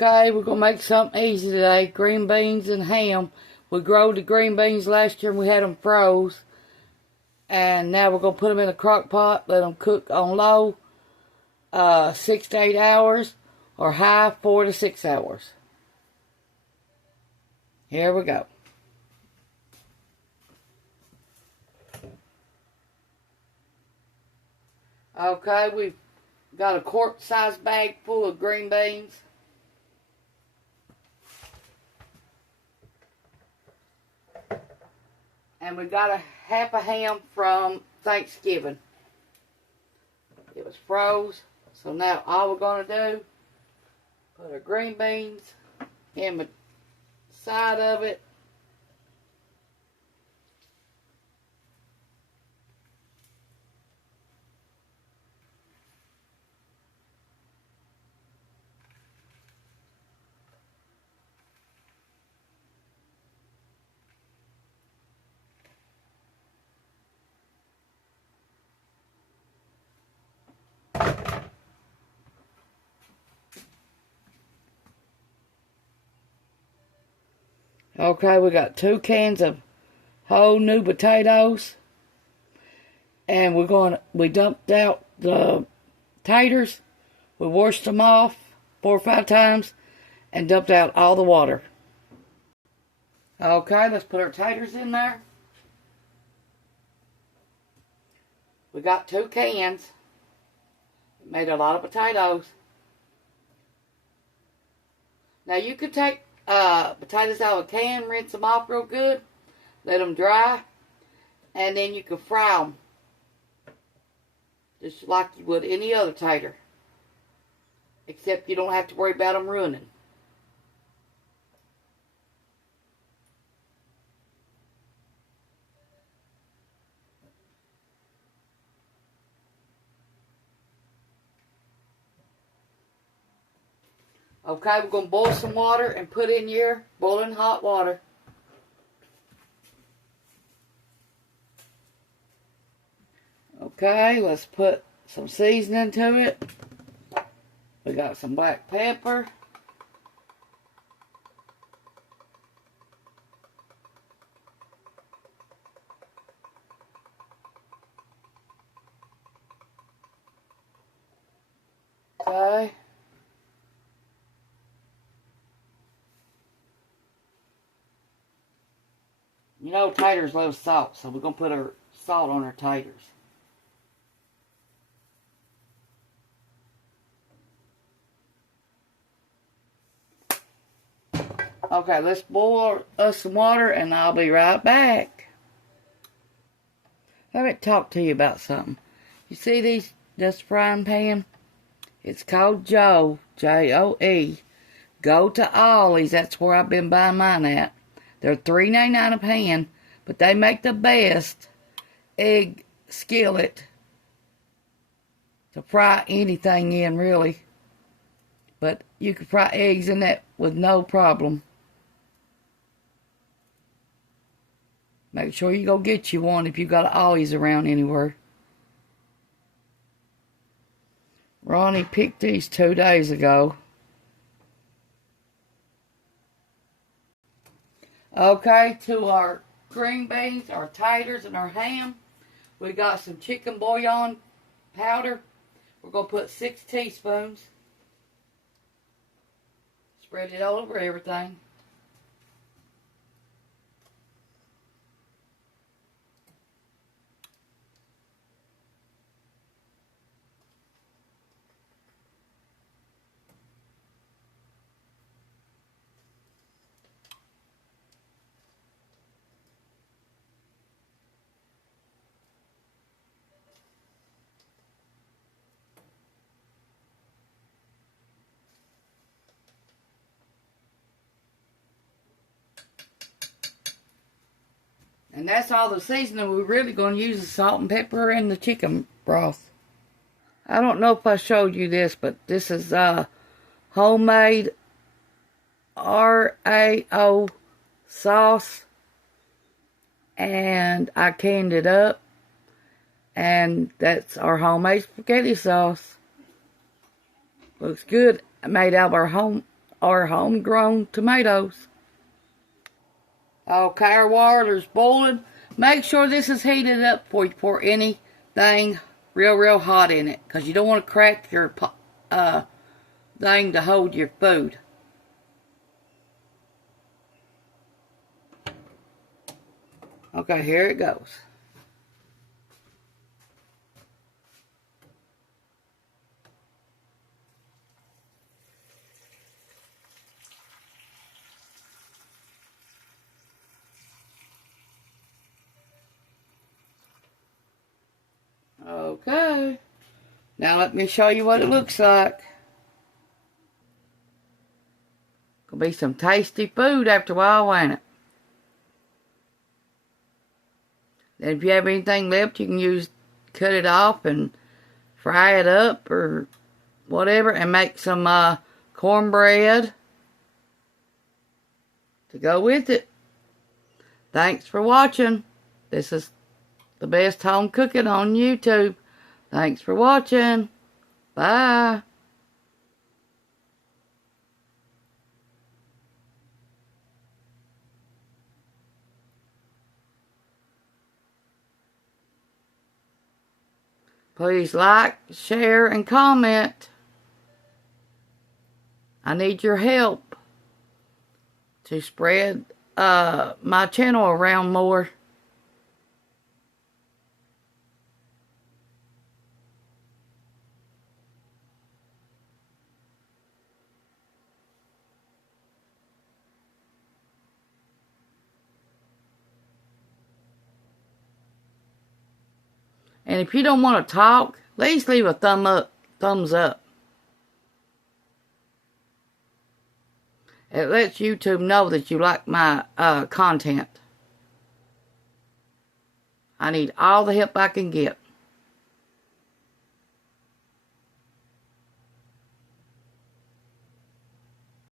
Okay, we're going to make something easy today. Green beans and ham. We growed the green beans last year and we had them froze. And now we're going to put them in a crock pot, let them cook on low 6 to 8 hours or high 4 to 6 hours. Here we go. Okay, we've got a quart-sized bag full of green beans. And we got a half a ham from Thanksgiving. It was froze. So now all we're going to do, put our green beans in the side of it. Okay, we got 2 cans of whole new potatoes. And we dumped out the taters. We washed them off 4 or 5 times and dumped out all the water. Okay, let's put our taters in there. We got 2 cans. Made a lot of potatoes. Now you could take potatoes out of a can, rinse them off real good, let them dry, and then you can fry them just like you would any other tater, except you don't have to worry about them ruining. Okay, we're going to boil some water and put in your boiling hot water. Okay, let's put some seasoning to it. We got some black pepper. Okay. You know taters love salt, so we're going to put our salt on our taters. Okay, let's boil us some water and I'll be right back. Let me talk to you about something. You see this frying pan? It's called Joe, J-O-E. Go to Ollie's, that's where I've been buying mine at. They're $3.99 a pan, but they make the best egg skillet to fry anything in, really. But you can fry eggs in that with no problem. Make sure you go get you one if you got Ollie's around anywhere. Ronnie picked these 2 days ago. Okay, to our green beans, our taters, and our ham, we got some chicken bouillon powder. We're going to put 6 teaspoons. Spread it all over everything. And that's all the seasoning. We're really going to use the salt and pepper and the chicken broth. I don't know if I showed you this, but this is homemade RAO sauce. And I canned it up. And that's our homemade spaghetti sauce. Looks good. Made out of our our homegrown tomatoes. Okay, our water's boiling. Make sure this is heated up before you pour anything real hot in it, because you don't want to crack your thing to hold your food. Okay, here it goes. Okay. Now let me show you what it looks like. Gonna be some tasty food after a while, ain't it? Then if you have anything left, you can cut it off and fry it up or whatever, and make some cornbread to go with it. Thanks for watching. This is the best home cooking on YouTube. Thanks for watching. Bye. Please like, share, and comment. I need your help to spread my channel around more. And if you don't want to talk, at least leave a thumbs up. It lets YouTube know that you like my content. I need all the help I can get.